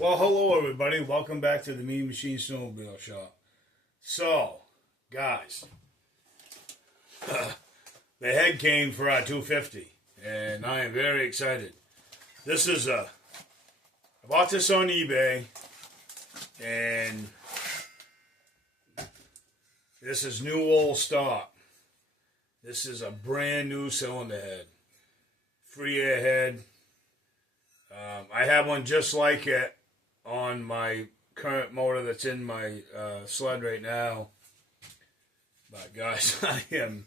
Well, hello everybody. Welcome back to the Mean Machine Snowmobile Shop. So, guys, the head came for our 250, and I am very excited. This is I bought this on eBay, and this is new old stock. This is a brand new cylinder head, free air head. I have one just like it on my current motor that's in my sled right now. But guys, I am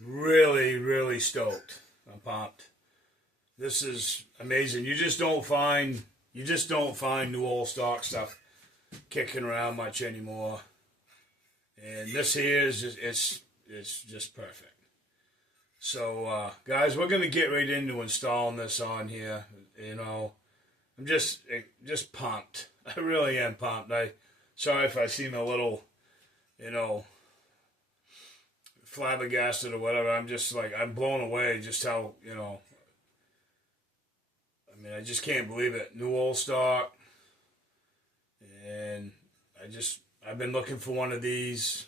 really stoked. I'm pumped. This is amazing. You just don't find new old stock stuff kicking around much anymore. And this here is it's just perfect. So guys, we're gonna get right into installing this on here. You know, I'm just pumped. I really am pumped. Sorry if I seem a little, flabbergasted or whatever. I'm just like, I'm blown away just how, I just can't believe it. New old stock. And I've been looking for one of these,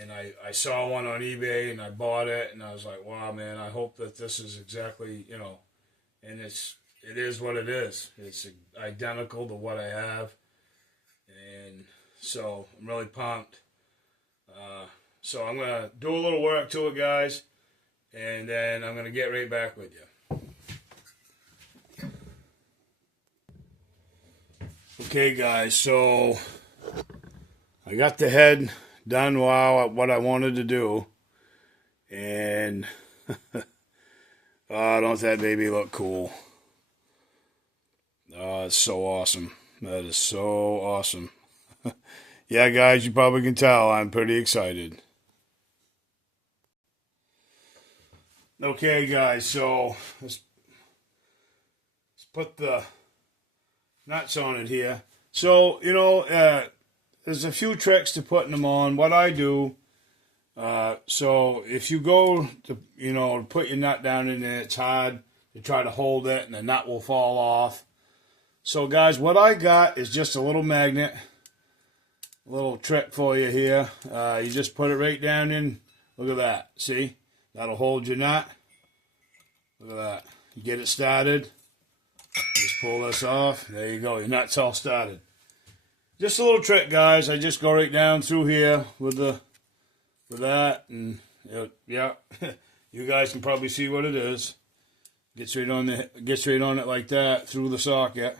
and I saw one on eBay and I bought it, and I was like, wow, man, I hope that this is exactly, and it is what it is. It's identical to what I have. And so I'm really pumped. So I'm going to do a little work to it, guys. And then I'm going to get right back with you. Okay, guys. So I got the head done what I wanted to do. And oh, don't that baby look cool? Oh, it's so awesome. That is so awesome. Yeah, guys, you probably can tell I'm pretty excited. Okay, guys, so let's put the nuts on it here. So, there's a few tricks to putting them on. What I do, so if you go to, put your nut down in there, it's hard to try to hold it and the nut will fall off. So guys, what I got is just a little magnet, a little trick for you here. You just put it right down in, look at that, see? That'll hold your nut. Look at that. You get it started, just pull this off, there you go, your nut's all started. Just a little trick, guys. I just go right down through here with that, and yeah, you guys can probably see what it is. Gets right on it like that through the socket.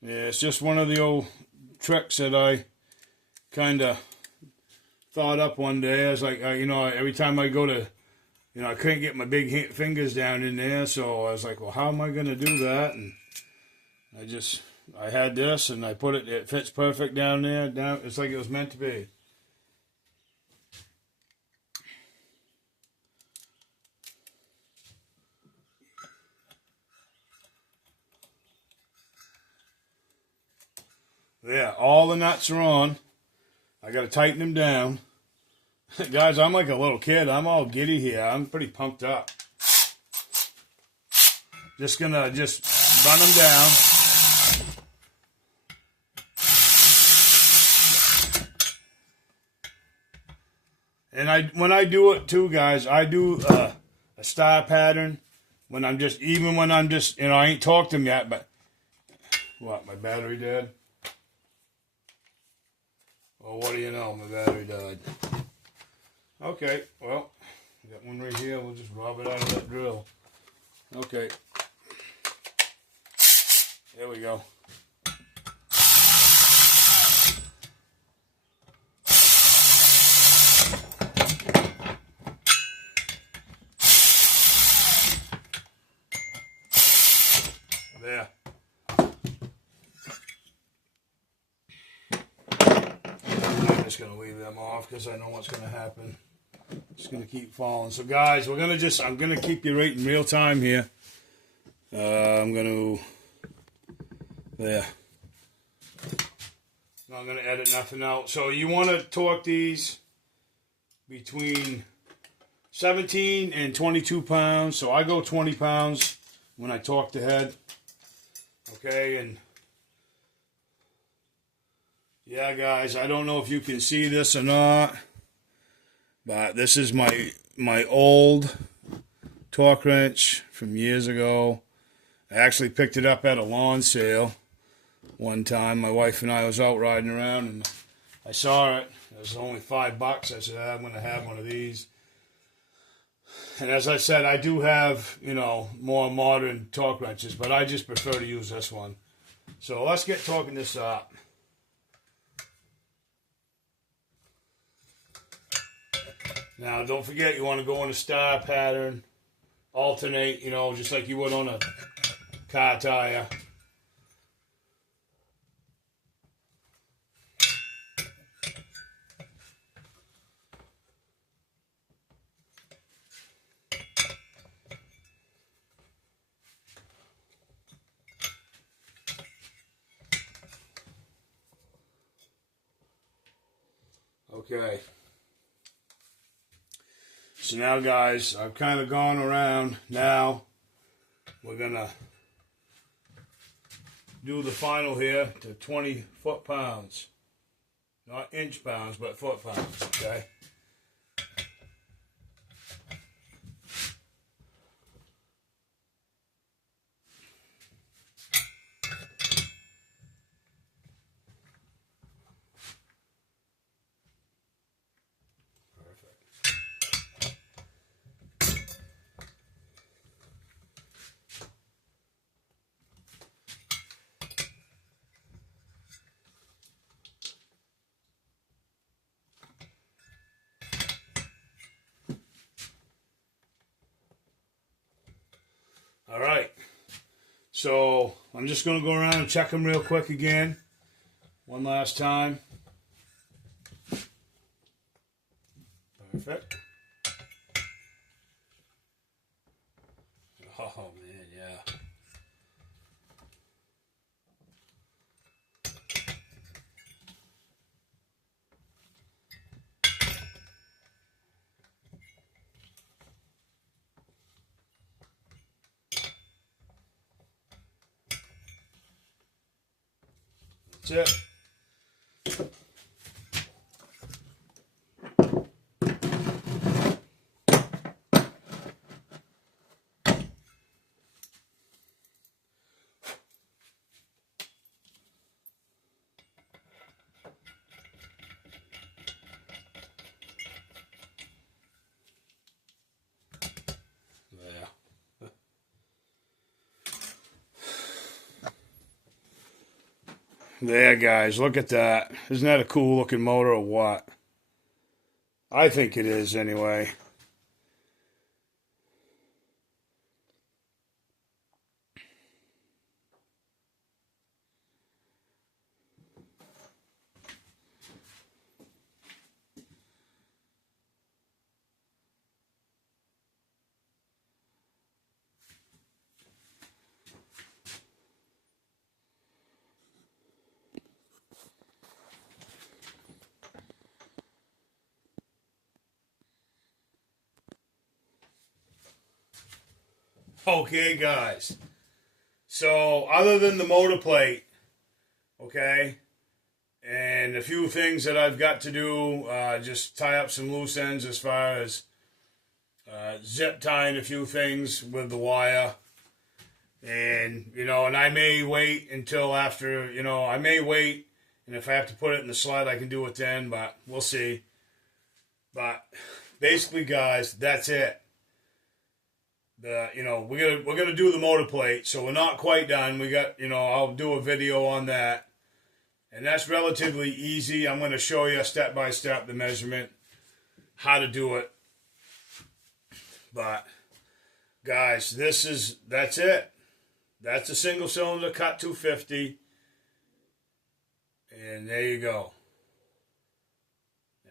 Yeah, it's just one of the old tricks that I kind of thought up one day. I was like, every time I go to, I couldn't get my big fingers down in there, so I was like, well, how am I going to do that? And I had this, and I put it fits perfect down there. It's like it was meant to be. Yeah, all the nuts are on. I got to tighten them down. Guys, I'm like a little kid. I'm all giddy here. I'm pretty pumped up. Just going to run them down. And when I do it too, guys, I do a star pattern. When I'm just, I ain't talked to them yet, but what, my battery dead? Well, what do you know? My battery died. Okay, well, I got one right here. We'll just rob it out of that drill. Okay. There we go. There. I'm just going to leave them off because I know what's going to happen. It's going to keep falling. So guys, I'm going to keep you right in real time here. I'm going to, there. Not going to edit nothing out. So you want to torque these between 17 and 22 pounds. So I go 20 pounds when I torque the head. Okay, and Yeah, guys, I don't know if you can see this or not, but this is my old torque wrench from years ago. I actually picked it up at a lawn sale one time. My wife and I was out riding around, and I saw it. It was only $5. I said, I'm going to have one of these. And as I said, I do have, more modern torque wrenches, but I just prefer to use this one. So let's get torquing this up. Now, don't forget, you want to go in a star pattern, alternate, just like you would on a car tire. Okay. So now, guys, I've kind of gone around. Now, we're going to do the final here to 20 foot-pounds. Not inch-pounds, but foot-pounds, okay? All right, so I'm just going to go around and check them real quick again, one last time. Perfect. Oh, man, yeah. That's it. There, guys, look at that. Isn't that a cool looking motor or what? I think it is anyway. Okay, guys. So, other than the motor plate, okay, and a few things that I've got to do, just tie up some loose ends as far as zip tying a few things with the wire. And, and I may wait until after, I may wait, and if I have to put it in the sled, I can do it then, but we'll see. But basically, guys, that's it. We're gonna do the motor plate, so we're not quite done. We got, I'll do a video on that, and that's relatively easy. I'm gonna show you step by step the measurement, how to do it. But guys, that's it. That's a single cylinder cut 250, and there you go.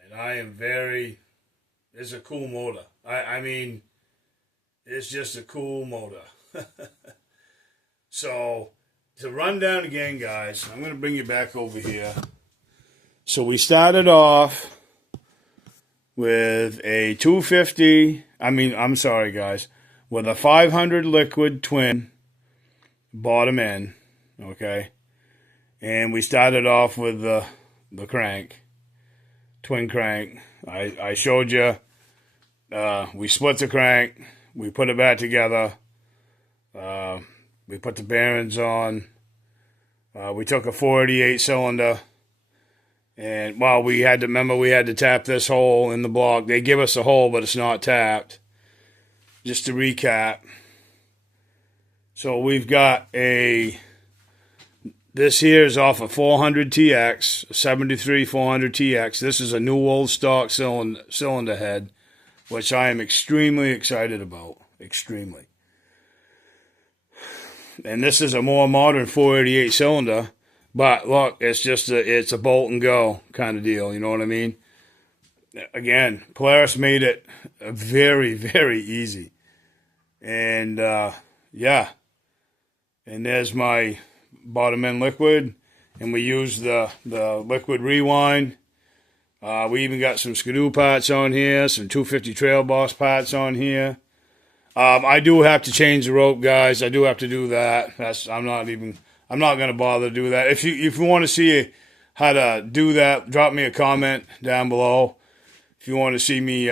And it's a cool motor. I mean. It's just a cool motor. So, to run down again, guys, I'm going to bring you back over here. So, we started off with a 250, I'm sorry, guys, with a 500 liquid twin bottom end, okay? And we started off with the the crank, twin crank. I showed you. We split the crank. We put it back together. We put the bearings on. We took a 488 cylinder. And, well, we had to tap this hole in the block. They give us a hole, but it's not tapped. Just to recap. So we've got this here is off a 400 TX, 73 400 TX. This is a new old stock cylinder head, which I am extremely excited about. Extremely. And this is a more modern 488 cylinder. But look, it's a bolt and go kind of deal. You know what I mean? Again, Polaris made it very, very easy. And yeah. And there's my bottom end liquid. And we use the liquid rewind. We even got some Skidoo parts on here, some 250 Trail Boss parts on here. I do have to change the rope, guys. I do have to do that. I'm not going to bother to do that. If you want to see how to do that, drop me a comment down below. If you want to see me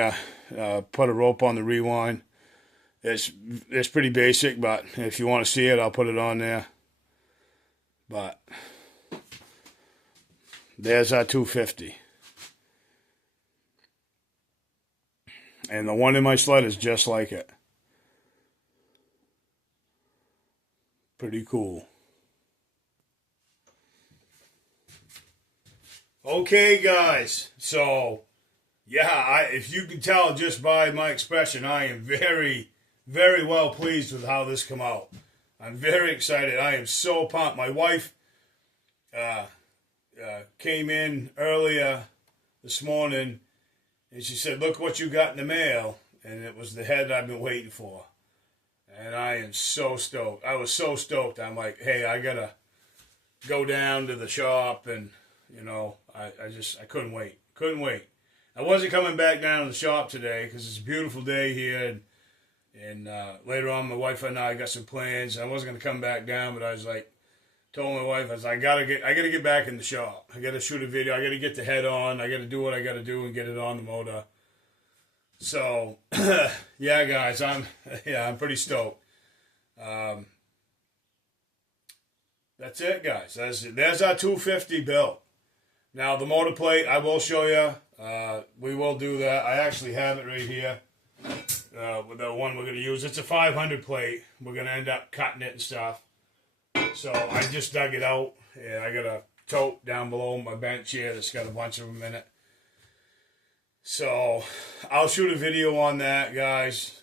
put a rope on the rewind, it's pretty basic, but if you want to see it, I'll put it on there. But there's our 250. And the one in my sled is just like it. Pretty cool. Okay, guys, so, yeah, if you can tell just by my expression, I am very, very well pleased with how this come out. I'm very excited. I am so pumped. My wife came in earlier this morning, and she said, look what you got in the mail, and it was the head I've been waiting for. And I am so stoked. I was so stoked. I'm like, hey, I got to go down to the shop and... You know, I couldn't wait. Couldn't wait. I wasn't coming back down to the shop today because it's a beautiful day here. And later on, my wife and I got some plans. I wasn't going to come back down, but I was like, told my wife, I was like, I gotta get back in the shop. I got to shoot a video. I got to get the head on. I got to do what I got to do and get it on the motor. So, yeah, guys, I'm pretty stoked. That's it, guys. There's our 250 built. Now, the motor plate, I will show you. We will do that. I actually have it right here with the one we're going to use. It's a 500 plate. We're going to end up cutting it and stuff. So I just dug it out. And I got a tote down below my bench here that's got a bunch of them in it. So I'll shoot a video on that, guys.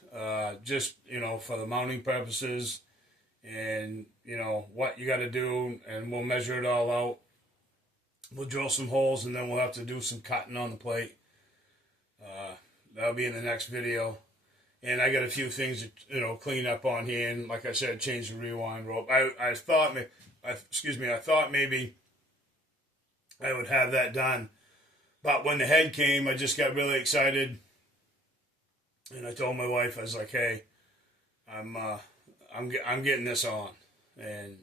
Just, you know, for the mounting purposes. And, you know, what you got to do. And we'll measure it all out. We'll drill some holes, and then we'll have to do some cutting on the plate. That'll be in the next video. And I got a few things to, you know, clean up on here. And like I said, change the rewind rope. I thought maybe I would have that done. But when the head came, I just got really excited. And I told my wife, I was like, hey, I'm getting this on. And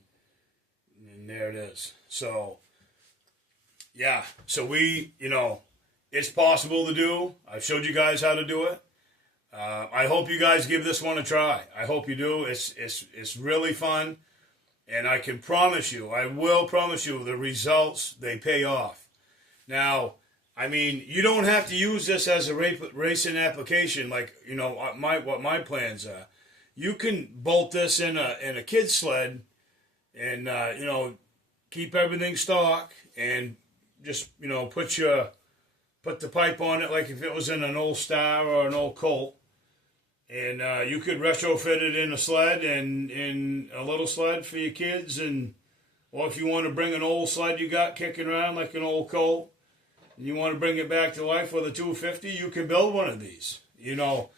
there it is. So... yeah, so it's possible to do. I've showed you guys how to do it. I hope you guys give this one a try. I hope you do. It's really fun. And I can promise you, I will promise you, the results, they pay off. Now, I mean, you don't have to use this as a racing application like, you know, what my plans are. You can bolt this in a kid's sled and, you know, keep everything stock and just, you know, put the pipe on it like if it was in an old Star or an old Colt. And you could retrofit it in a sled and in a little sled for your kids. Or if you want to bring an old sled you got kicking around like an old Colt, and you want to bring it back to life with a 250, you can build one of these. You know,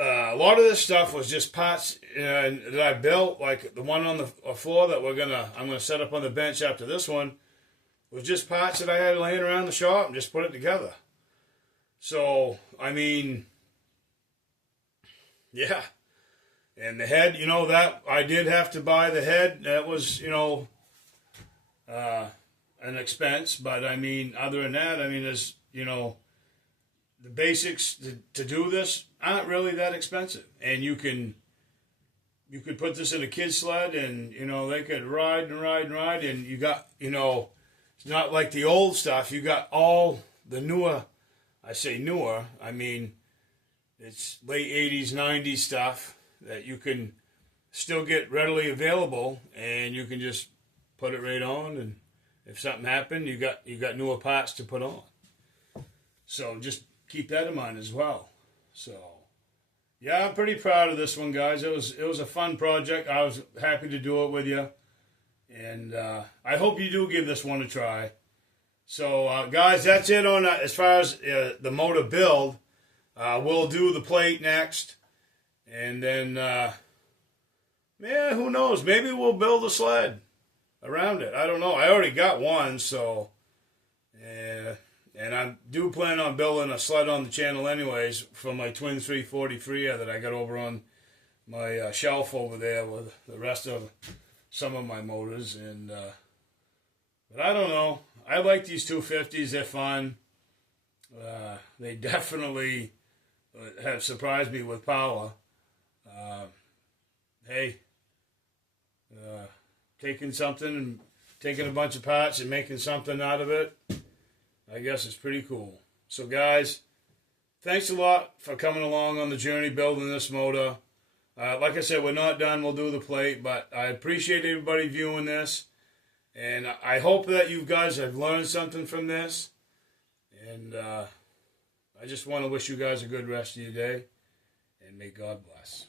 a lot of this stuff was just parts that I built, like the one on the floor that I'm gonna set up on the bench after this one. Was just parts that I had laying around the shop and just put it together. So, I mean, yeah. And the head, you know, that I did have to buy the head. That was, you know, an expense, but I mean, other than that, I mean, there's, you know, the basics to do this aren't really that expensive, and you could put this in a kid sled, and you know they could ride and ride and ride, and you got, you know, it's not like the old stuff. You got all the newer. I say newer. I mean, it's late '80s, '90s stuff that you can still get readily available, and you can just put it right on, and if something happened, you got newer parts to put on. So just keep that in mind as well. So yeah, I'm pretty proud of this one, guys. It was a fun project. I was happy to do it with you, and I hope you do give this one a try. So guys, that's it on as far as the motor build. We'll do the plate next, and then yeah, who knows? Maybe we'll build a sled around it. I don't know. I already got one, so and I do plan on building a sled on the channel anyways for my twin 343 that I got over on my shelf over there with the rest of some of my motors. And but I don't know. I like these 250s. They're fun. They definitely have surprised me with power. Hey, taking something and taking a bunch of parts and making something out of it, I guess it's pretty cool. So guys, thanks a lot for coming along on the journey building this motor. Like I said, we're not done. We'll do the plate, but I appreciate everybody viewing this, and I hope that you guys have learned something from this. And I just want to wish you guys a good rest of your day, and may God bless.